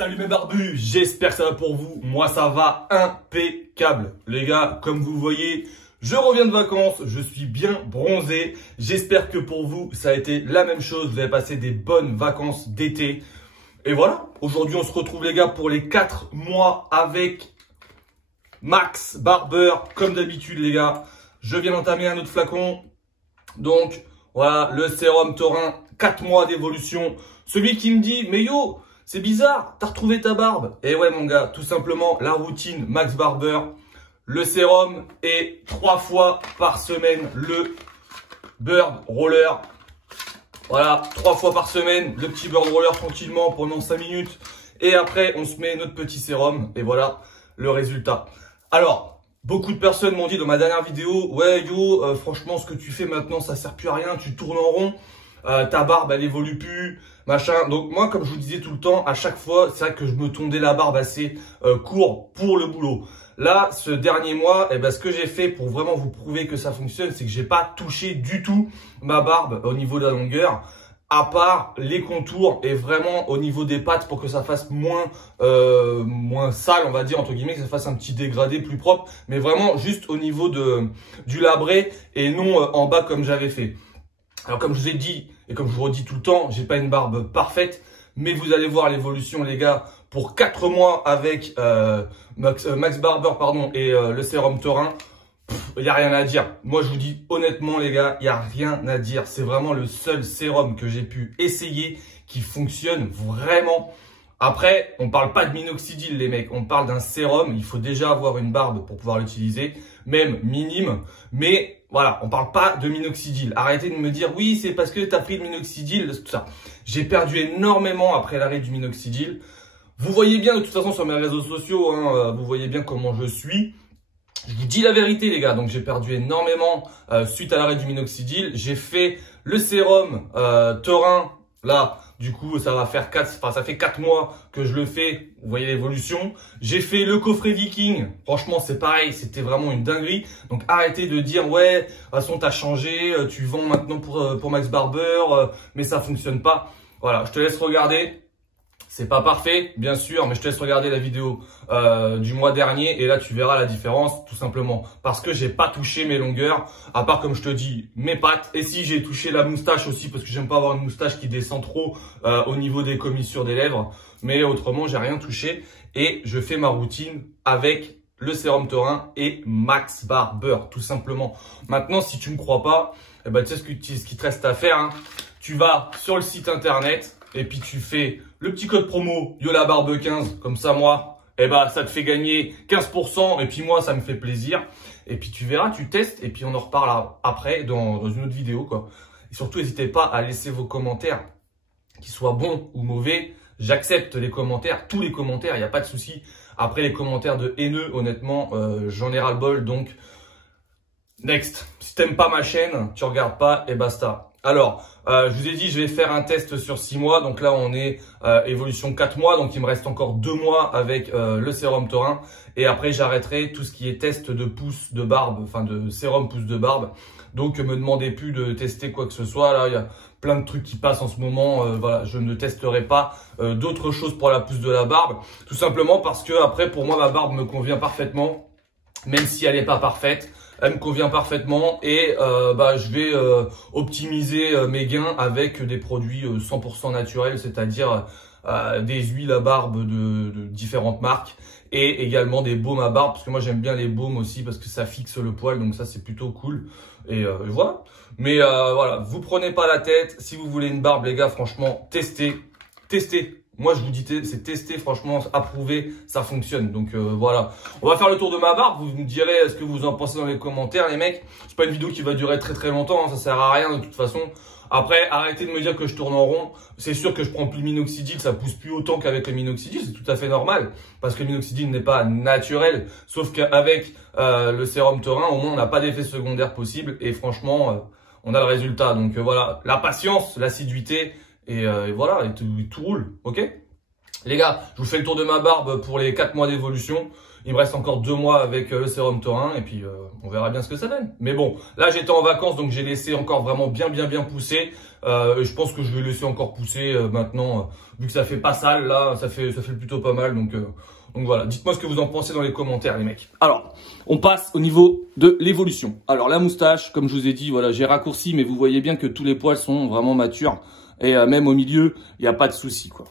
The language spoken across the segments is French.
Salut mes barbus, j'espère que ça va pour vous. Moi ça va impeccable. Les gars, comme vous voyez, je reviens de vacances, je suis bien bronzé. J'espère que pour vous, ça a été la même chose. Vous avez passé des bonnes vacances d'été. Et voilà, aujourd'hui on se retrouve les gars pour les 4 mois avec Max Barber. Comme d'habitude les gars, je viens d'entamer un autre flacon. Donc voilà, le sérum taurin, 4 mois d'évolution. Celui qui me dit, mais yo, c'est bizarre, t'as retrouvé ta barbe. Et ouais mon gars, tout simplement, la routine Max Barber, le sérum et 3 fois par semaine le Bird Roller. Voilà, 3 fois par semaine, le petit Bird Roller tranquillement pendant 5 minutes. Et après, on se met notre petit sérum. Et voilà le résultat. Alors, beaucoup de personnes m'ont dit dans ma dernière vidéo, ouais yo, franchement, ce que tu fais maintenant, ça sert plus à rien, tu tournes en rond. Ta barbe elle évolue plus, machin. Donc moi comme je vous disais tout le temps, à chaque fois c'est vrai que je me tondais la barbe assez court pour le boulot. Là ce dernier mois, ce que j'ai fait pour vraiment vous prouver que ça fonctionne, c'est que j'ai pas touché du tout ma barbe au niveau de la longueur, à part les contours et vraiment au niveau des pattes pour que ça fasse moins sale, on va dire entre guillemets, que ça fasse un petit dégradé plus propre, mais vraiment juste au niveau du labré et non en bas comme j'avais fait. Alors comme je vous ai dit et comme je vous redis tout le temps, j'ai pas une barbe parfaite, mais vous allez voir l'évolution les gars pour 4 mois avec Max Barber pardon et le sérum taurin. Il n'y a rien à dire. Moi je vous dis honnêtement les gars, il n'y a rien à dire. C'est vraiment le seul sérum que j'ai pu essayer qui fonctionne vraiment. Après, on parle pas de minoxidil les mecs, on parle d'un sérum. Il faut déjà avoir une barbe pour pouvoir l'utiliser, même minime. Mais voilà, on parle pas de minoxidil. Arrêtez de me dire oui, c'est parce que tu as pris le minoxidil, tout ça. J'ai perdu énormément après l'arrêt du minoxidil. Vous voyez bien de toute façon sur mes réseaux sociaux, hein, vous voyez bien comment je suis. Je vous dis la vérité les gars, donc j'ai perdu énormément suite à l'arrêt du minoxidil. J'ai fait le sérum taurin. Là, du coup, ça fait 4 mois que je le fais. Vous voyez l'évolution. J'ai fait le coffret Viking. Franchement, c'est pareil. C'était vraiment une dinguerie. Donc, arrêtez de dire, ouais, de toute façon, t'as changé. Tu vends maintenant pour Max Barber, mais ça fonctionne pas. Voilà, je te laisse regarder. C'est pas parfait, bien sûr, mais je te laisse regarder la vidéo du mois dernier et là tu verras la différence tout simplement parce que j'ai pas touché mes longueurs, à part comme je te dis mes pattes. Et si j'ai touché la moustache aussi parce que j'aime pas avoir une moustache qui descend trop au niveau des commissures des lèvres, mais autrement j'ai rien touché et je fais ma routine avec le sérum taurin et Max Barber tout simplement. Maintenant si tu me crois pas, tu sais ce qui te reste à faire, hein. Tu vas sur le site internet et puis tu fais le petit code promo YOLABARBE15, comme ça moi, ça te fait gagner 15% et puis moi ça me fait plaisir. Et puis tu verras, tu testes et puis on en reparle après dans une autre vidéo quoi. Et surtout n'hésitez pas à laisser vos commentaires, qu'ils soient bons ou mauvais. J'accepte les commentaires, tous les commentaires, il n'y a pas de souci. Après les commentaires de haineux, honnêtement, j'en ai ras-le-bol. Donc next, si t'aimes pas ma chaîne, tu regardes pas et basta. Alors, je vous ai dit, je vais faire un test sur 6 mois. Donc là, on est évolution 4 mois. Donc, il me reste encore 2 mois avec le sérum taurin. Et après, j'arrêterai tout ce qui est test de pousse de barbe, enfin de sérum pousse de barbe. Donc, me demandez plus de tester quoi que ce soit. Là, il y a plein de trucs qui passent en ce moment. Voilà, je ne testerai pas d'autres choses pour la pousse de la barbe. Tout simplement parce que après, pour moi, ma barbe me convient parfaitement. Même si elle n'est pas parfaite. Elle me convient parfaitement et je vais optimiser mes gains avec des produits 100% naturels, c'est-à-dire des huiles à barbe de différentes marques et également des baumes à barbe parce que moi j'aime bien les baumes aussi parce que ça fixe le poil, donc ça c'est plutôt cool et voilà. Mais voilà, vous prenez pas la tête. Si vous voulez une barbe les gars, franchement, testez. Moi, je vous dis, c'est testé, franchement, approuvé, ça fonctionne. Donc voilà, on va faire le tour de ma barbe. Vous me direz ce que vous en pensez dans les commentaires, les mecs. C'est pas une vidéo qui va durer très longtemps, hein, ça sert à rien de toute façon. Après, arrêtez de me dire que je tourne en rond. C'est sûr que je prends plus le minoxidil, ça pousse plus autant qu'avec le minoxidil, c'est tout à fait normal. Parce que le minoxidil n'est pas naturel. Sauf qu'avec le sérum taurin, au moins, on n'a pas d'effet secondaire possible. Et franchement, on a le résultat. Donc voilà, la patience, l'assiduité. Et voilà, et tout roule, ok? Les gars, je vous fais le tour de ma barbe pour les 4 mois d'évolution. Il me reste encore 2 mois avec le sérum taurin et puis on verra bien ce que ça donne. Mais bon, là j'étais en vacances donc j'ai laissé encore vraiment bien pousser. Et je pense que je vais laisser encore pousser maintenant vu que ça fait pas sale là, ça fait plutôt pas mal donc voilà. Dites-moi ce que vous en pensez dans les commentaires les mecs. Alors, on passe au niveau de l'évolution. Alors la moustache, comme je vous ai dit, voilà, j'ai raccourci mais vous voyez bien que tous les poils sont vraiment matures et même au milieu, il n'y a pas de souci quoi.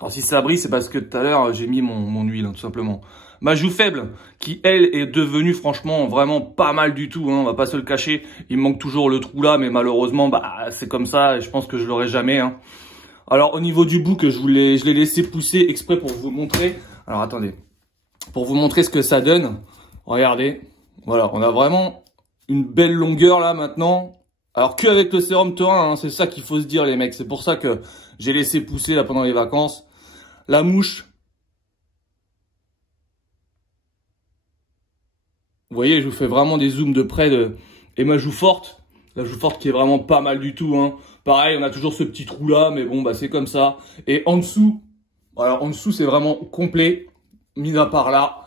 Alors si ça brille, c'est parce que tout à l'heure, j'ai mis mon huile, hein, tout simplement. Ma joue faible, qui elle est devenue franchement vraiment pas mal du tout, hein, on va pas se le cacher. Il me manque toujours le trou là, mais malheureusement, bah c'est comme ça et je pense que je l'aurai jamais. Hein. Alors au niveau du bouc, je l'ai laissé pousser exprès pour vous montrer. Alors attendez, pour vous montrer ce que ça donne. Regardez, voilà, on a vraiment une belle longueur là maintenant. Alors qu'avec le sérum taurin, hein, c'est ça qu'il faut se dire les mecs. C'est pour ça que j'ai laissé pousser là pendant les vacances. La mouche. Vous voyez, je vous fais vraiment des zooms de près et ma joue forte. La joue forte qui est vraiment pas mal du tout. Hein. Pareil, on a toujours ce petit trou là, mais bon, bah c'est comme ça. Et en dessous, alors en dessous c'est vraiment complet, mis à part là.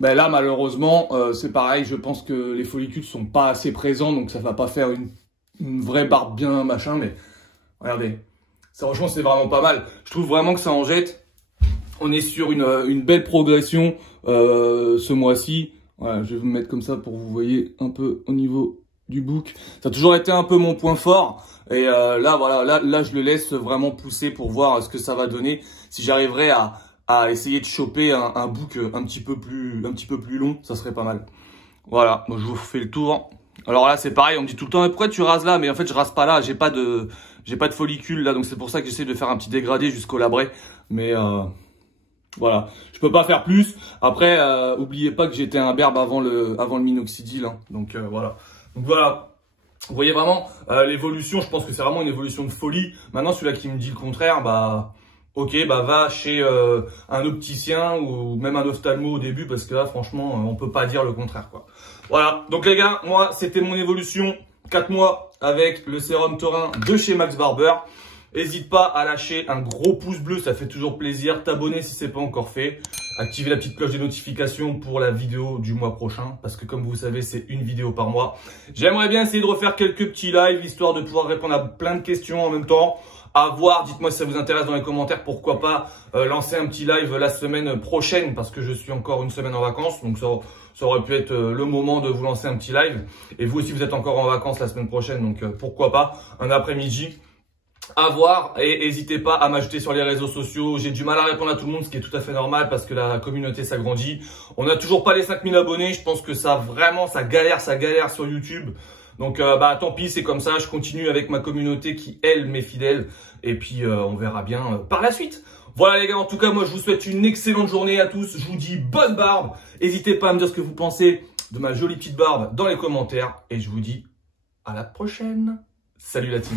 Ben là malheureusement, c'est pareil. Je pense que les follicules sont pas assez présents, donc ça va pas faire une vraie barbe bien machin. Mais regardez, ça franchement c'est vraiment pas mal. Je trouve vraiment que ça en jette. On est sur une belle progression ce mois-ci. Voilà, je vais vous mettre comme ça pour que vous voyez un peu au niveau du bouc. Ça a toujours été un peu mon point fort. Et là, voilà, là, je le laisse vraiment pousser pour voir ce que ça va donner. Si j'arriverais à essayer de choper un bouc un petit peu plus long, ça serait pas mal. Voilà, donc je vous fais le tour. Alors là, c'est pareil, on me dit tout le temps, mais pourquoi tu rases là? Mais en fait, je rase pas là, j'ai pas de follicule là, donc c'est pour ça que j'essaie de faire un petit dégradé jusqu'au labret. Mais voilà, je peux pas faire plus. Après, oubliez pas que j'étais un berbe avant le minoxidil, hein. Donc voilà. Donc voilà. Vous voyez vraiment l'évolution. Je pense que c'est vraiment une évolution de folie. Maintenant, celui-là qui me dit le contraire, bah ok, bah va chez un opticien ou même un ophtalmo au début parce que là, franchement, on peut pas dire le contraire quoi. Voilà. Donc les gars, moi, c'était mon évolution 4 mois avec le sérum taurin de chez Max Barber. N'hésite pas à lâcher un gros pouce bleu, ça fait toujours plaisir. T'abonner si c'est pas encore fait. Activer la petite cloche des notifications pour la vidéo du mois prochain. Parce que comme vous savez, c'est une vidéo par mois. J'aimerais bien essayer de refaire quelques petits lives, histoire de pouvoir répondre à plein de questions en même temps. À voir, dites-moi si ça vous intéresse dans les commentaires. Pourquoi pas lancer un petit live la semaine prochaine. Parce que je suis encore une semaine en vacances. Donc ça aurait pu être le moment de vous lancer un petit live. Et vous aussi, vous êtes encore en vacances la semaine prochaine. Donc pourquoi pas un après-midi. À voir et n'hésitez pas à m'ajouter sur les réseaux sociaux. J'ai du mal à répondre à tout le monde, ce qui est tout à fait normal parce que la communauté s'agrandit. On n'a toujours pas les 5000 abonnés. Je pense que ça galère sur YouTube. Donc bah tant pis, c'est comme ça. Je continue avec ma communauté qui elle m'est fidèle et puis on verra bien par la suite. Voilà les gars, en tout cas moi je vous souhaite une excellente journée à tous. Je vous dis bonne barbe. N'hésitez pas à me dire ce que vous pensez de ma jolie petite barbe dans les commentaires et je vous dis à la prochaine. Salut la team.